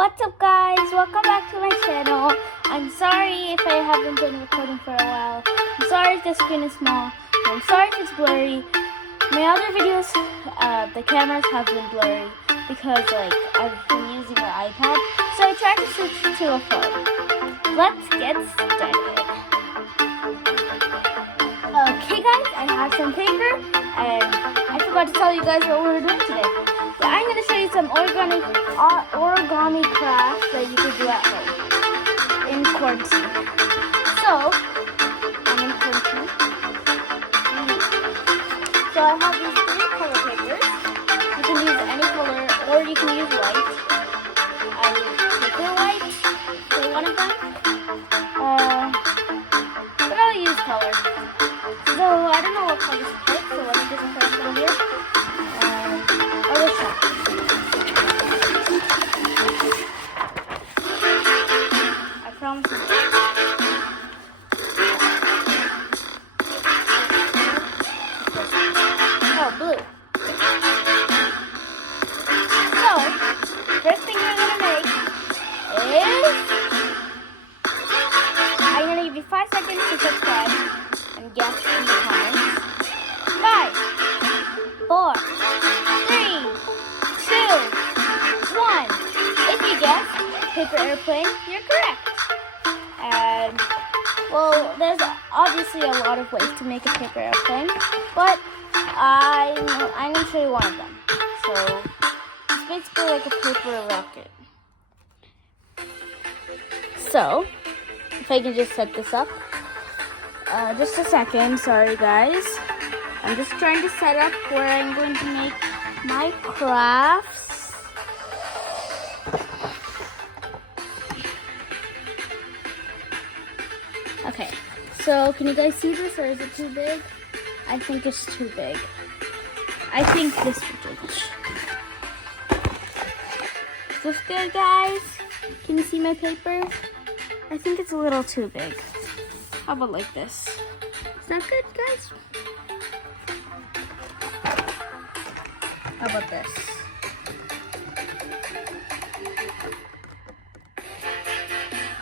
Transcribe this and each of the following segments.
What's up guys? Welcome back to my channel. I'm sorry if I haven't been recording for a while. I'm sorry if the screen is small. I'm sorry if it's blurry. My other videos, the cameras have been blurry because I've been using my iPad. So I tried to switch to a phone. Let's get started. Okay guys, I have some paper and I forgot to tell you guys what we're doing today. I'm going to show you some origami crafts that you can do at home in quarantine. So, I'm in quarantine. So I have these 3 color papers. You can use any color or you can use white. I use paper white for one of them. But I'll use color. So I don't know what color to pick, so let me get the first one here. I will show. I promise you. Oh, blue. So, first thing we're going to make is... I'm going to give you 5 seconds to subscribe and guess in the comments. 5, 4, 3, 2, 1. If you guess paper airplane, you're correct. And, well, there's obviously a lot of ways to make a paper airplane, but I'm going to show you one of them. So, it's basically like a paper rocket. So, if I can just set this up. Just a second, sorry guys. I'm just trying to set up where I'm going to make my crafts. Okay, so can you guys see this or is it too big? I think it's too big. I think this will do. Is this good, guys? Can you see my paper? I think it's a little too big. How about like this? Is that good, guys? How about this?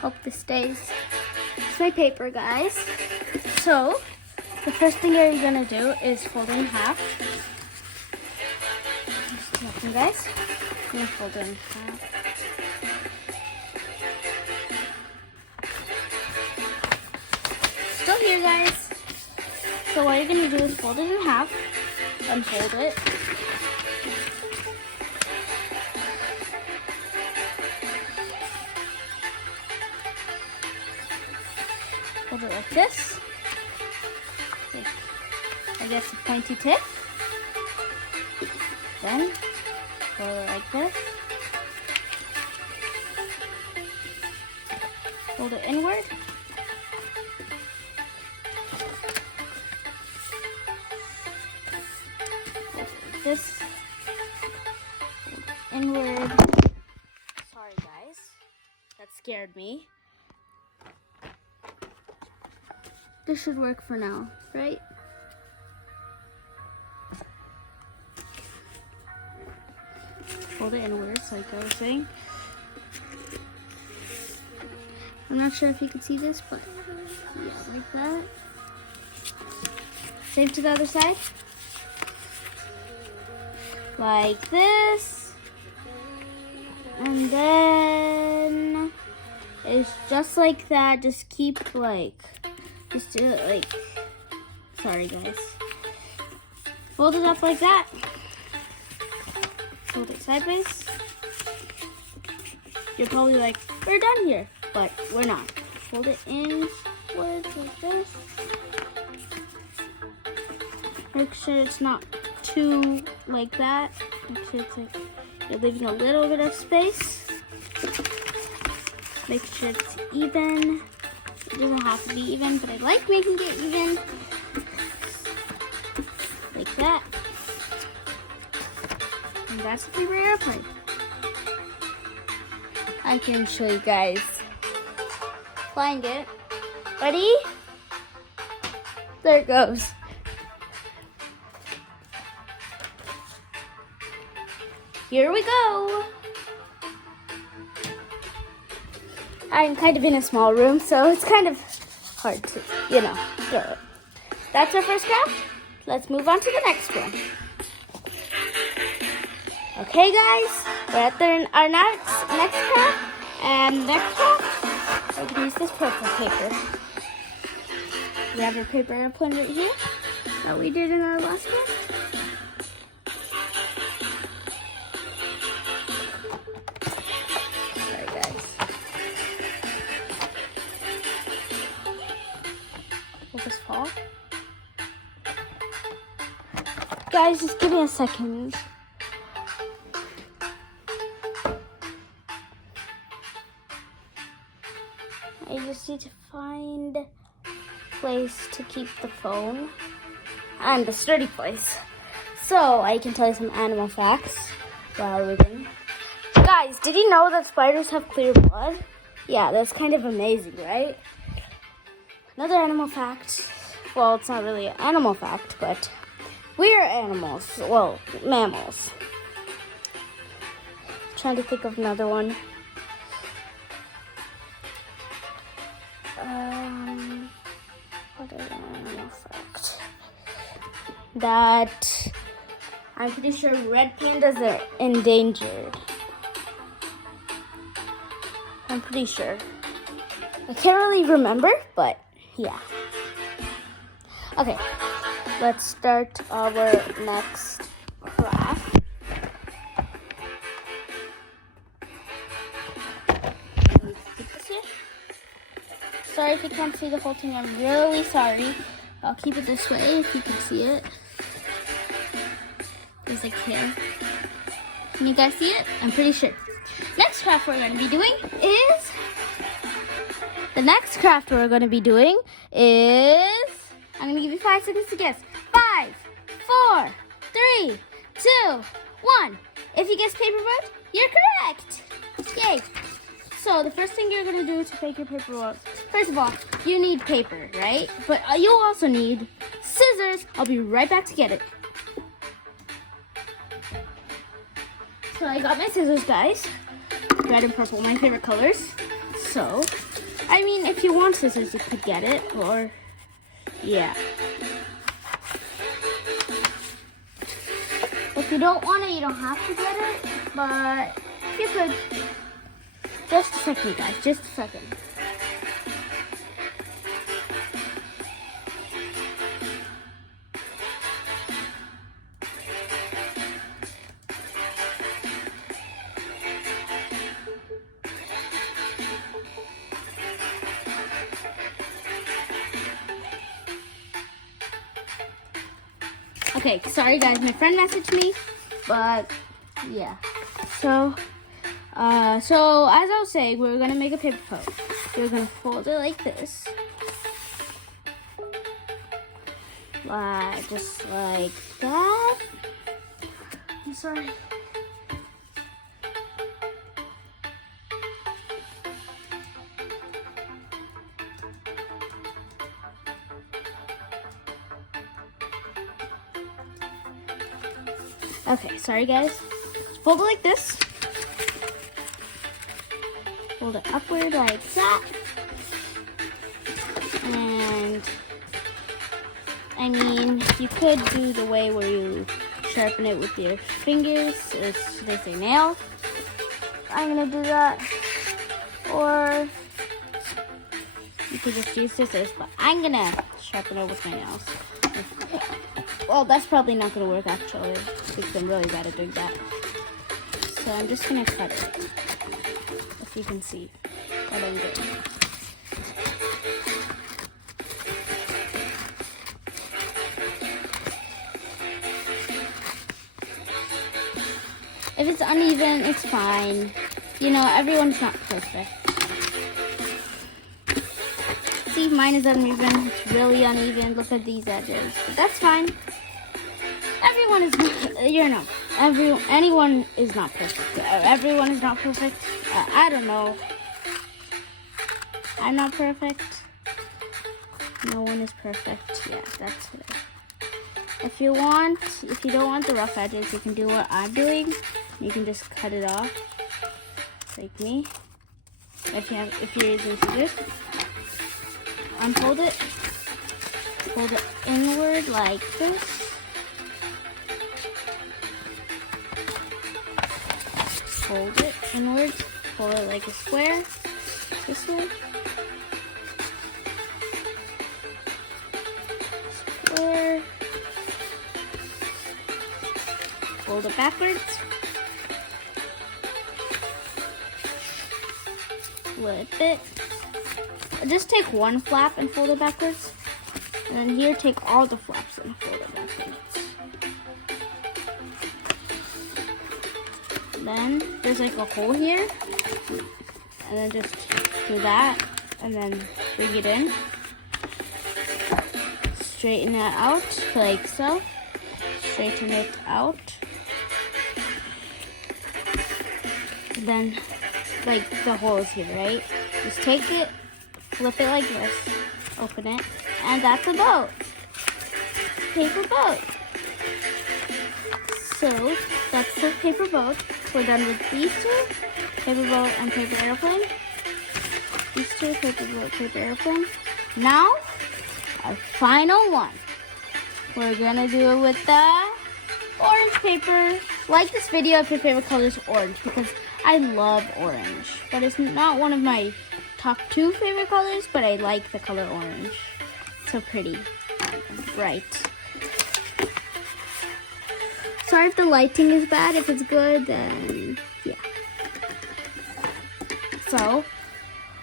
Hope this stays. It's my paper, guys. So, the first thing you're gonna do is fold it in half. Just looking, guys. I'm gonna fold it in half. Still here, guys. So what you're gonna do is fold it in half, unfold it. Fold it like this. I guess a pointy tip. Then fold it like this. Fold it inward. This inward. Sorry guys, that scared me. This should work for now, right? Fold it inwards like I was saying. I'm not sure if you can see this, but yeah, like that. Same to the other side. Like this, and then it's just like that. Just keep just do it sorry guys. Fold it up like that. Fold it sideways. You're probably like, we're done here, but we're not. Fold it inwards like this. Make sure it's not too like that. Make sure it's you're leaving a little bit of space. Make sure it's even. It doesn't have to be even, but I like making it even. Like that. And that's the paper airplane. I can show you guys. Find it. Ready? There it goes. Here we go. I'm kind of in a small room, so it's kind of hard to, do it. That's our first craft. Let's move on to the next one. Okay, guys, we're at our next craft, and next craft, we're gonna use this purple paper. We have our paper airplane right here that we did in our last one. Sorry, guys. Will this fall? Guys, just give me a second. I just need to find a place to keep the phone and a sturdy place so I can tell you some animal facts while we're doing. Guys, did you know that spiders have clear blood? Yeah, that's kind of amazing, right? Another animal fact. Well, it's not really an animal fact, but we're animals. Well, mammals. Trying to think of another one. What is an animal fact? That I'm pretty sure red pandas are endangered. I'm pretty sure. I can't really remember, but yeah. Okay, let's start our next craft. Sorry if you can't see the whole thing. I'm really sorry. I'll keep it this way if you can see it. There's a can. Can you guys see it? I'm pretty sure. Next craft we're going to be doing is... I'm going to give you 5 seconds to guess. 5, 4, 3, 2, 1. If you guess paper boat, you're correct. Yay. So the first thing you're going to do to make your paper boat, first of all, you need paper, right? But you'll also need scissors. I'll be right back to get it. So I got my scissors, guys. Red and purple, my favorite colors. So, I mean, if you want scissors, you could get it, or, yeah. If you don't want it, you don't have to get it, but you could. Just a second, guys, just a second. Okay, sorry guys, my friend messaged me, but yeah. So as I was saying, we're gonna make a paper boat. We're gonna fold it like this, just like that. I'm sorry. Okay, sorry guys. Fold it like this. Fold it upward like that. And I mean, you could do the way where you sharpen it with your fingers, as they say nail. I'm gonna do that. Or you could just use scissors, but I'm gonna sharpen it with my nails. Well, that's probably not gonna work actually, because I'm really bad at doing that. So I'm just gonna cut it, if you can see what I'm doing. If it's uneven, it's fine. You know, everyone's not perfect. See, mine is uneven. It's really uneven. Look at these edges. But that's fine. Everyone is, anyone is not perfect. Everyone is not perfect. I don't know. I'm not perfect. No one is perfect. Yeah, that's it. If you don't want the rough edges, you can do what I'm doing. You can just cut it off, like me. if you're using scissors. Unfold it. Fold it inward like this. Fold it inward. Fold it like a square. This way. Square. Fold it backwards. Flip it. Just take one flap and fold it backwards. And then here, take all the flaps and fold it backwards. Then there's like a hole here. And then just do that. And then bring it in. Straighten it out like so. Straighten it out. Then, like the hole is here, right? Just take it, flip it like this, open it, and that's a boat. Paper boat. So, that's the paper boat. We're done with these two, paper boat and paper airplane. These two, paper boat, paper airplane. Now, our final one. We're gonna do it with the orange paper. Like this video if your favorite color is orange, because I love orange. But it's not one of my top 2 favorite colors, but I like the color orange. It's so pretty and bright. Sorry if the lighting is bad. If it's good, then yeah. So,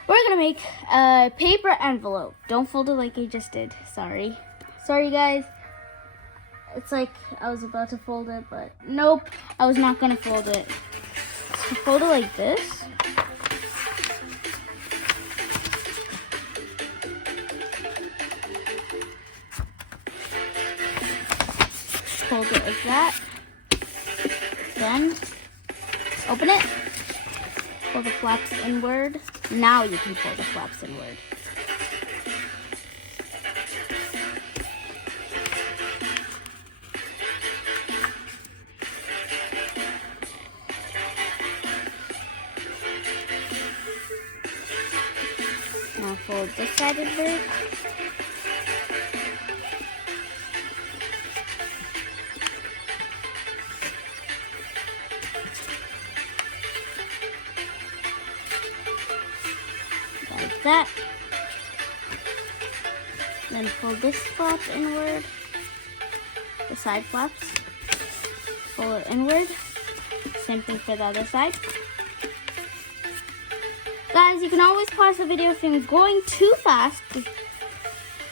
we're gonna make a paper envelope. Don't fold it like I just did. Sorry. Sorry, guys. It's like I was about to fold it, but nope, I was not gonna fold it. So fold it like this. Fold it like that. Then open it. Pull the flaps inward. Now you can pull the flaps inward. Now fold this side inward. Like that. Then fold this flap inward. The side flaps. Fold it inward. Same thing for the other side. Guys, you can always pause the video if you're going too fast.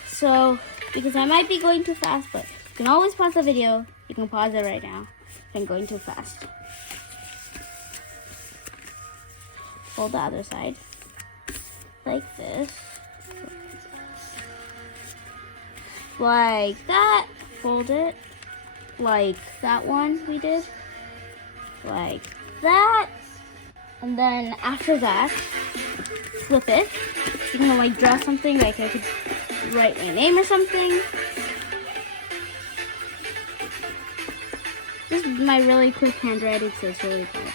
So, because I might be going too fast, but you can always pause the video. You can pause it right now if I'm going too fast. Fold the other side. Like this. Like that. Fold it. Like that one we did. Like that. And then after that, flip it. You can like draw something, like I could write my name or something. This is my really quick handwriting, so it's really bad.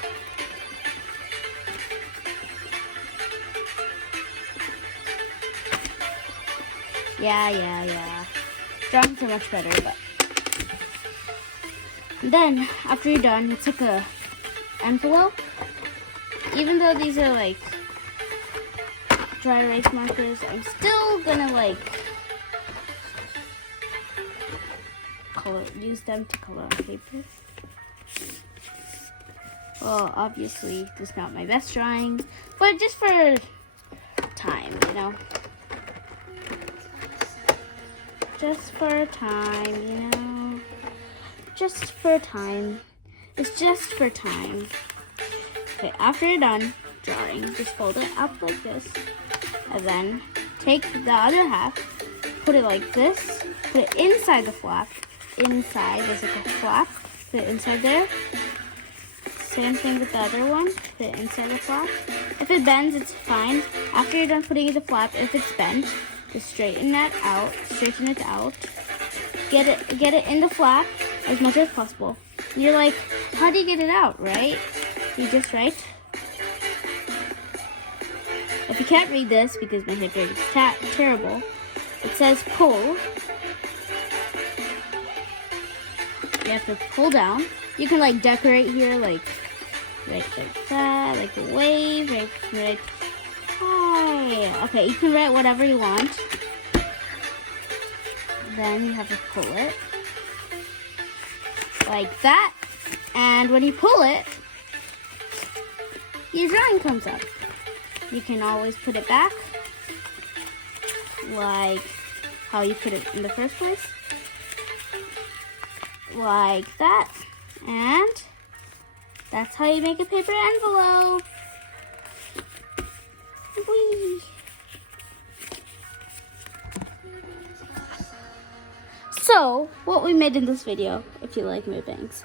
Yeah. Drawing's so much better, but. And then, after you're done, it's like a envelope. Even though these are like dry erase markers, I'm still gonna like use them to color on paper. Well, obviously, this is not my best drawing, but just for time, you know. Just for time, you know. Just for time. It's just for time. Okay, after you're done drawing, just fold it up like this. And then take the other half, put it like this, put it inside the flap. Inside, there's like a flap. Put it inside there. Same thing with the other one. Put it inside the flap. If it bends, it's fine. After you're done putting it in the flap, if it's bent, just straighten that out. Straighten it out. Get it in the flap as much as possible. You're like, how do you get it out, right? You just if you can't read this because my handwriting is terrible, it says pull. You have to pull down. You can like decorate here, like that, like a wave, like hi. Okay, you can write whatever you want. Then you have to pull it like that, and when you pull it, your drawing comes up. You can always put it back, like how you put it in the first place, like that, and that's how you make a paper envelope. Whee! So, what we made in this video, if you like my bangs.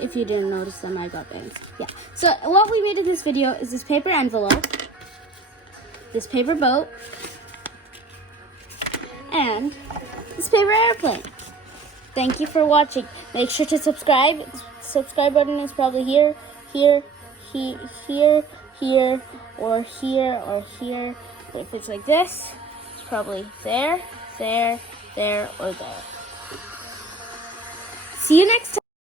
If you didn't notice them, I got bangs. Yeah. So, what we made in this video is this paper envelope, this paper boat, and this paper airplane. Thank you for watching. Make sure to subscribe. The subscribe button is probably here, here, here, or here, or here. But if it's like this, it's probably there, there, or there. See you next time.